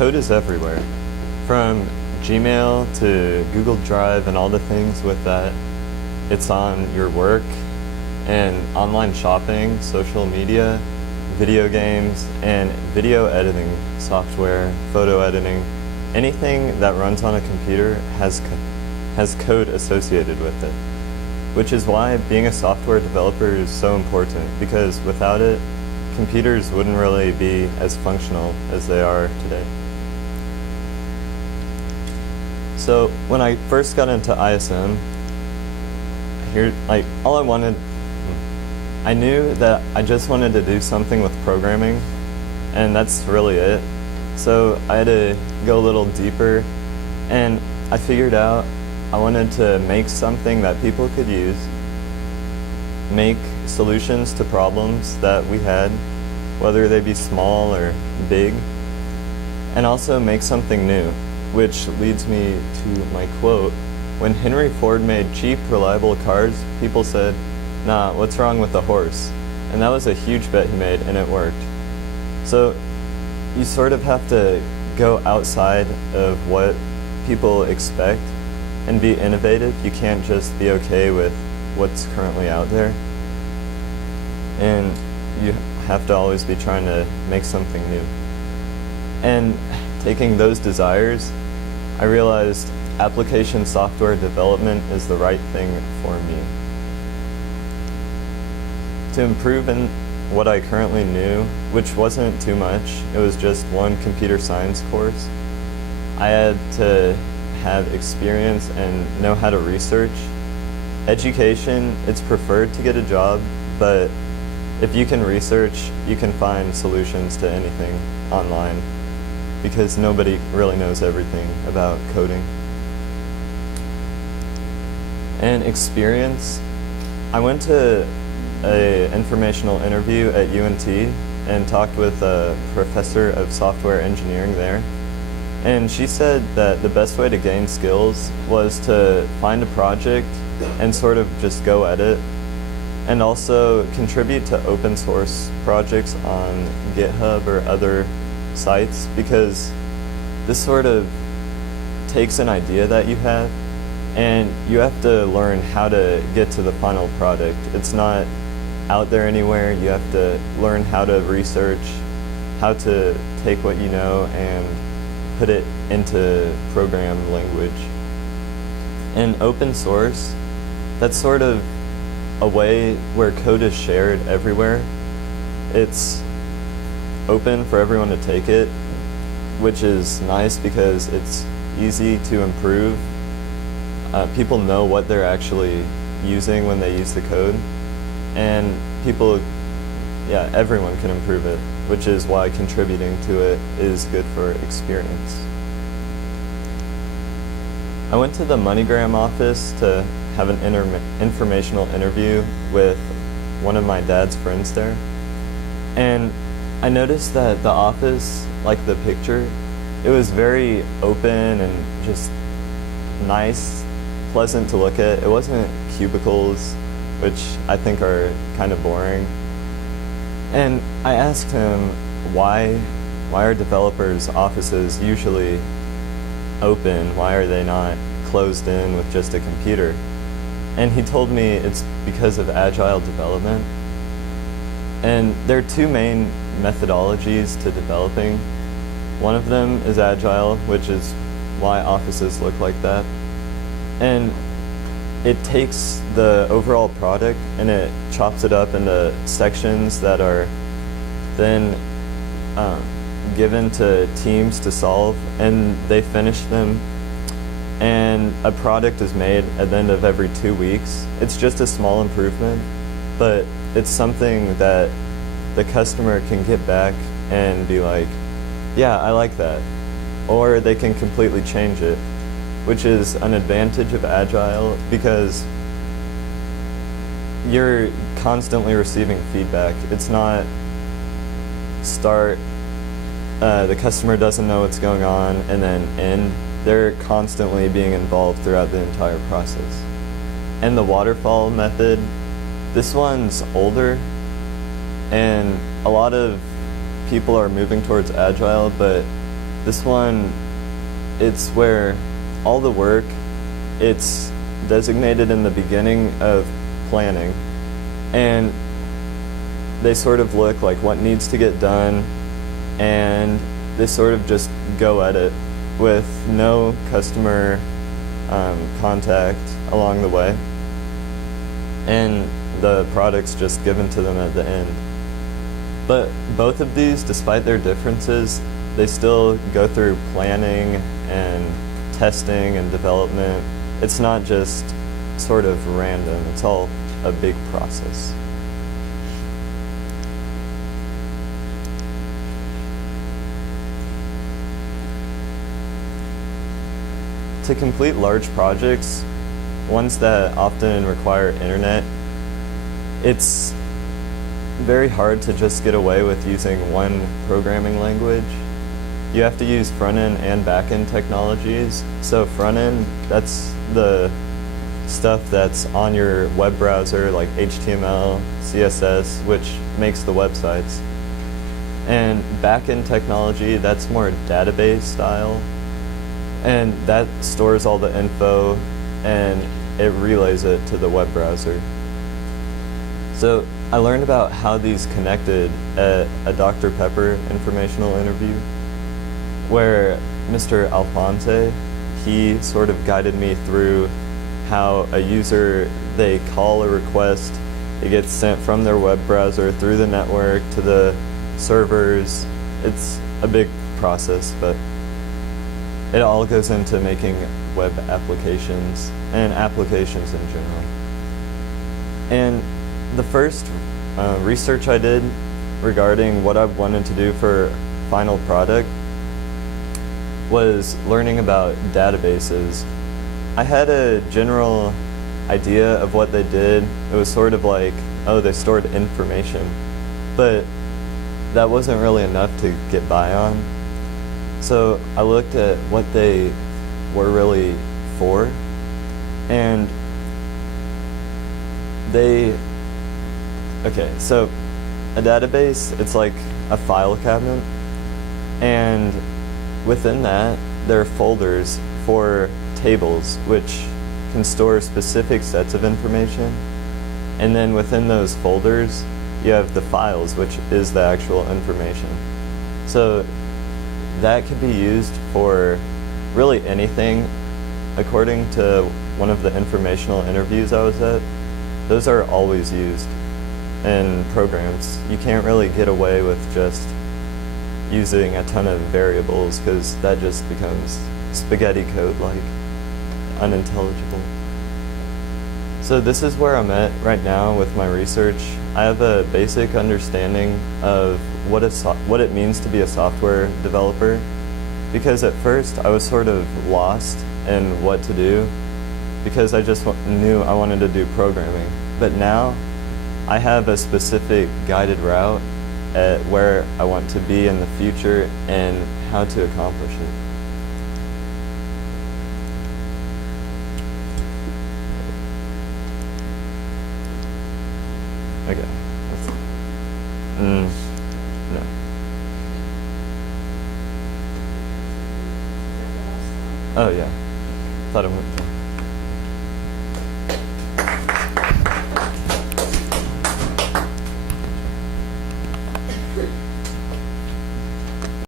code is everywhere. From Gmail to Google Drive and all the things with that. It's on your work and online shopping, social media, video games, and video editing software, photo editing. Anything that runs on a computer has code associated with it, which is why being a software developer is so important, because without it, computers wouldn't really be as functional as they are today. So when I first got into ISM, I knew that I just wanted to do something with programming, and that's really it. So I had to go a little deeper, and I figured out I wanted to make something that people could use, make solutions to problems that we had, whether they be small or big, and also make something new, which leads me to my quote. When Henry Ford made cheap, reliable cars, people said, "Nah, what's wrong with the horse?" And that was a huge bet he made, and it worked. So you sort of have to go outside of what people expect and be innovative. You can't just be okay with what's currently out there. And you have to always be trying to make something new. And taking those desires, I realized application software development is the right thing for me. To improve in what I currently knew, which wasn't too much, it was just one computer science course, I had to have experience and know how to research. Education, it's preferred to get a job, but if you can research, you can find solutions to anything online, because nobody really knows everything about coding. And experience, I went to an informational interview at UNT and talked with a professor of software engineering there. And she said that the best way to gain skills was to find a project and sort of just go at it, and also contribute to open source projects on GitHub or other sites, because this sort of takes an idea that you have and you have to learn how to get to the final product. It's not out there anywhere. You have to learn how to research, how to take what you know and put it into program language. And open source, that's sort of a way where code is shared everywhere. It's open for everyone to take it, which is nice because it's easy to improve. People know what they're actually using when they use the code, and everyone can improve it, which is why contributing to it is good for experience. I went to the MoneyGram office to have an informational interview with one of my dad's friends there, and I noticed that the office, like the picture, it was very open and just nice, pleasant to look at. It wasn't cubicles, which I think are kind of boring. And I asked him why are developers' offices usually open? Why are they not closed in with just a computer? And he told me it's because of agile development. And there are two main methodologies to developing. One of them is agile, which is why offices look like that. And it takes the overall product and it chops it up into sections that are then given to teams to solve, and they finish them, and a product is made at the end of every 2 weeks. It's just a small improvement, but it's something that the customer can get back and be like, yeah, I like that. Or they can completely change it, which is an advantage of Agile, because you're constantly receiving feedback. It's not the customer doesn't know what's going on and then end. They're constantly being involved throughout the entire process. And the waterfall method, this one's older, and a lot of people are moving towards Agile, but This one, it's where all the work, it's designated in the beginning of planning, and they sort of look like what needs to get done, and they sort of just go at it with no customer contact along the way, and the product's just given to them at the end. But both of these, despite their differences, they still go through planning and testing and development. It's not just sort of random, it's all a big process. To complete large projects, ones that often require internet, it's very hard to just get away with using one programming language. You have to use front-end and back-end technologies. So front-end, that's the stuff that's on your web browser, like HTML, CSS, which makes the websites. And back-end technology, that's more database style. And that stores all the info and it relays it to the web browser. So I learned about how these connected at a Dr. Pepper informational interview, where Mr. Alphonse, he sort of guided me through how a user, they call a request, it gets sent from their web browser through the network to the servers. It's a big process, but it all goes into making web applications and applications in general. And the first research I did regarding what I wanted to do for final product was learning about databases. I had a general idea of what they did. It was sort of like, oh, they stored information, but that wasn't really enough to get by on. So I looked at what they were really for, and so a database, it's like a file cabinet, and within that, there are folders for tables, which can store specific sets of information, and then within those folders, you have the files, which is the actual information. So that could be used for really anything. According to one of the informational interviews I was at, those are always used in programs. You can't really get away with just using a ton of variables because that just becomes spaghetti code, like unintelligible. So this is where I'm at right now with my research. I have a basic understanding of what it means to be a software developer, because at first I was sort of lost in what to do because I just knew I wanted to do programming. But now I have a specific guided route at where I want to be in the future and how to accomplish it. Okay. No. Oh yeah. Thought it went.